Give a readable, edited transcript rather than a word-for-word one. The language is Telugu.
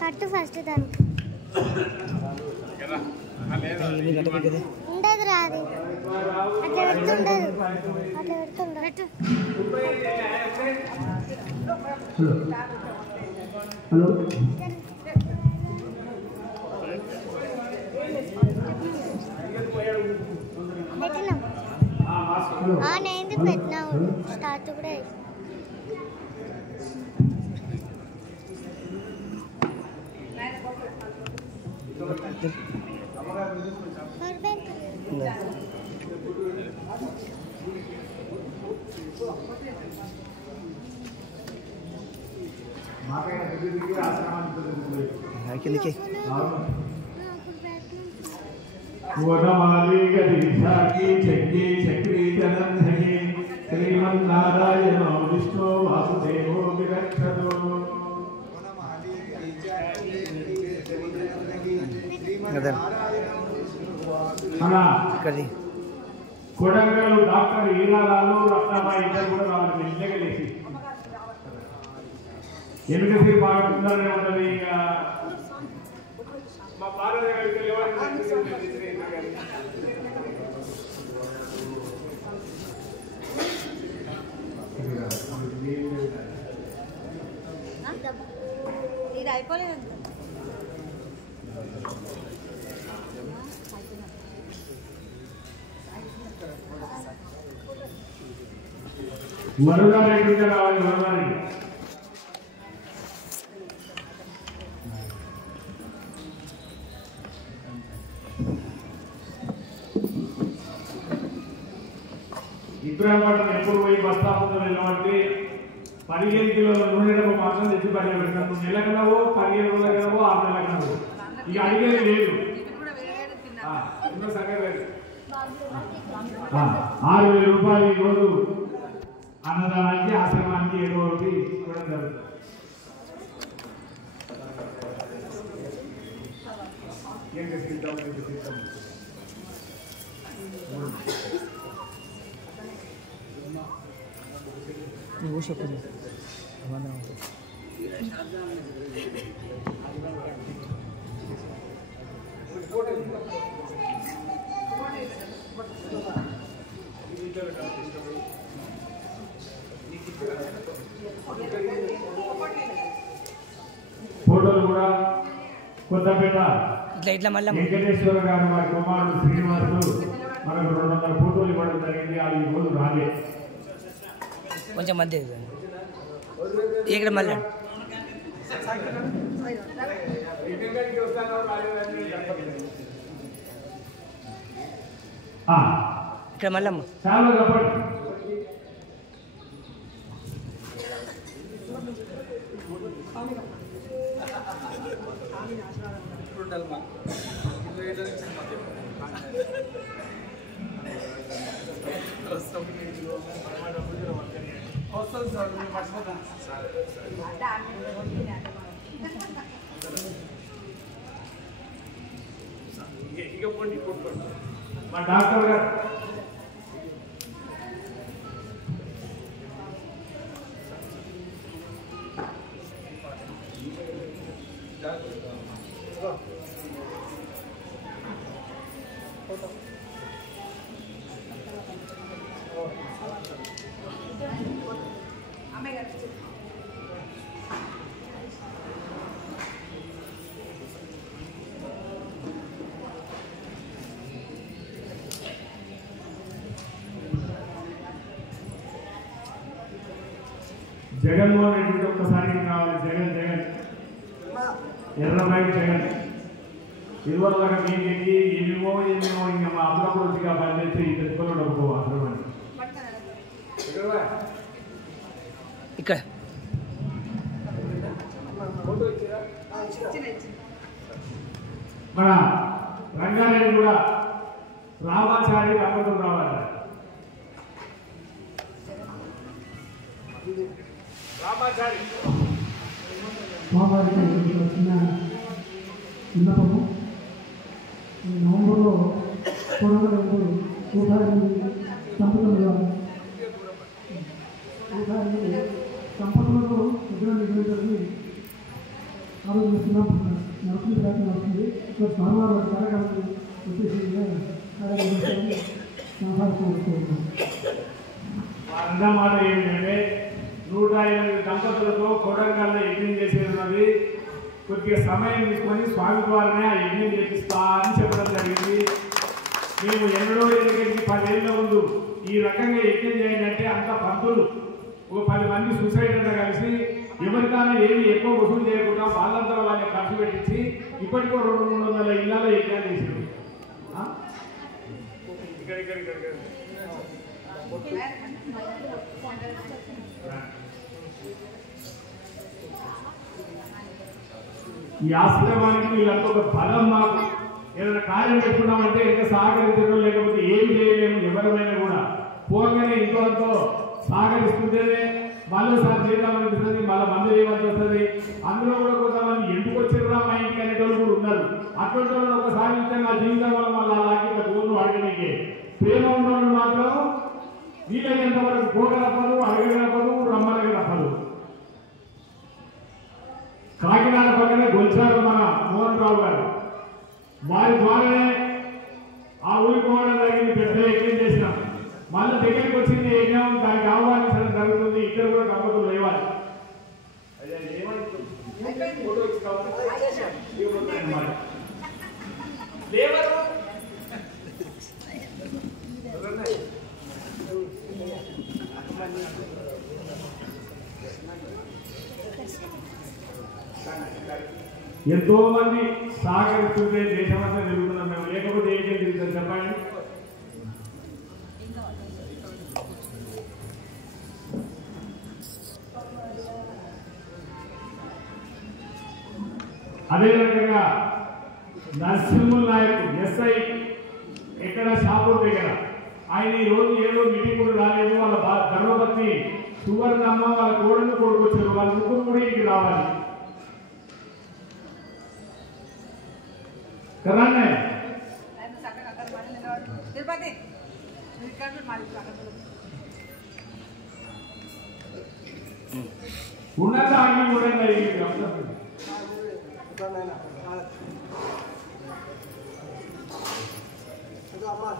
కట్టు ఫస్ట్ దానికి ఉండదు రాది అట్లా పెడుతుండదు అట్లా పెడుతుండదు. హలో పెట్టినాం నేను పెట్టినావు స్టార్ట్ కూడా శ్రీమన్నారాయణ విష్ణు వాసుదేవో విరక్షతో కొడంగల్ డాక్టర్ ఈనారాలు రత్నాబాయి ఇద్దరు కూడా రావాలి మెల్లగా లేచి ఎనిమిది బాగా తొందరగా ఉంటుంది. ఇక మా భారత ఇది అయిపోలేదు. వరుణారెడ్డి రావాలి. వరుణారెడ్డి ఇబ్రాహిం ఎప్పుడు పోయి బస్తాపుతో నిలబడి 15 కిలోల నూనె డబ్బు మాత్రం తెచ్చి పని పెట్టినాము. నెలకనవో 15 రోజులకనవో 6 నెలలకనవో ఇక అడిగేది లేదు. 6,000 రూపాయలు ఈ రోజు అన్నదానానికి ఆశ్రమానికి ఏదో ఒకటి ఇవ్వడం జరుగుతుంది. ఫోటోలు కూడా కొత్తపేట వెంకటేశ్వర గారు వారి కుమారుడు శ్రీనివాసులు మనకు 200 ఫోటోలు ఇవ్వడం జరిగింది. ఆ ఈ రోజు రాలే కొంచెం మంది ఇక్కడ మళ్ళీ ఇక్కడ మళ్ళమ్మ చాలా గొప్ప మా డాక్టర్ గారు జగన్మోహన్ రెడ్డి ఒక్కసారి కావాలి. జగన్ జగన్ ఎర్రబాయి జగన్ ఇదివరలాగా మీకేంటి ఏమేమో ఇంకా మా అమలపూర్తిగా పనిచేస్తే ఈ తెచ్చుకొని డబ్బుకోవాలి. ఇక్కడ మన రంగారెడ్డి కూడా రామాచారి రంగంలో రావాలి. రామాచారి స్వామివారికి వచ్చిన విన్నపము నవంబర్లో కొడంగల్ సంపదలతో విగ్రహం నిర్మించాలని ఆలోచిస్తున్నాం. నడుపుని ప్రయత్నం వస్తుంది. స్వామివారి కార్యక్రమాన్ని ఉద్దేశంగా అన్న మాట ఏమిటంటే 108 దంపతులతో కొడంగల్లో యజ్ఞం చేసేది. కొద్దిగా సమయం తీసుకొని స్వామి ద్వారానే ఆ యజ్ఞం చేపిస్తా అని చెప్పడం జరిగింది. మేము ఎన్నడో ఎందుకంటే 10 ఏళ్ళ ముందు ఈ రకంగా యజ్ఞం చేయాలంటే అంత పంతులు ఒక 10 మంది సూసైడ్ అంతా కలిసి ఎవరికైనా ఏమి ఎక్కువ వసూలు చేయకుండా వాళ్ళంతా వాళ్ళని ఖర్చు పెట్టించి ఇప్పటికో 200-300 ఇళ్లలో యజ్ఞాలు చేసింది. ఈ ఆశ్రమానికి వీళ్ళంతా ఒక బలం. మాకు ఏదైనా కార్యం పెట్టుకున్నామంటే ఇంకా సహకరించడం లేకపోతే ఏం చేయలేము. ఎవరైనా కూడా పోగానే ఇంట్లో సహకరిస్తుంటేనే మళ్ళీ సార్ చేద్దామనిపిస్తుంది, మళ్ళీ మందు చేయమని వస్తుంది. అందులో కూడా కొంతమంది ఎందుకు వచ్చారా మా ఇంటికి అనేటోళ్ళు కూడా ఉన్నారు. అటువంటి వాళ్ళు ఒకసారి ఇస్తే నా జీవితం వల్ల మళ్ళీ అలాగే ఇట్లా గోళ్ళు అడగడానికి ప్రేమ ఉన్న మాత్రం వీలైనంత వరకు పోగలపదు, అడగగలపదు, రమ్మనగ తప్పదు. కాకినాడ పక్కనే గొల్చారు మన మోహన్ రావు గారు. వారి ద్వారానే ఆ ఊరి పోవడం జరిగింది. పెద్ద యజ్ఞం చేసినాం. మళ్ళీ దగ్గరికి వచ్చింది యజ్ఞం, దానికి ఆహ్వానించడం జరుగుతుంది. ఇద్దరు కూడా దంపతులు లేవాలి. ఎంతో మంది సహకరిస్తుంటే దేశమంతా తిరుగుతున్నాం. మేము లేకపోతే ఏం తిరుగుతాం చెప్పండి. అదే రకంగా నరసింహుల్ నాయక్ ఎస్ఐ ఎక్కడ షాపూర్ దగ్గర ఆయన ఈ రోజు ఏదో మీటింగ్ కూడా రాలేదు. వాళ్ళ ధర్మపత్ని సువర్ణమ్మ వాళ్ళ కోడలు కొడుకొచ్చారు. వాళ్ళ ముగ్గురు కూడా ఇంటికి రావాలి కదా. ఉన్నత ఆగి కూడా అమ్మా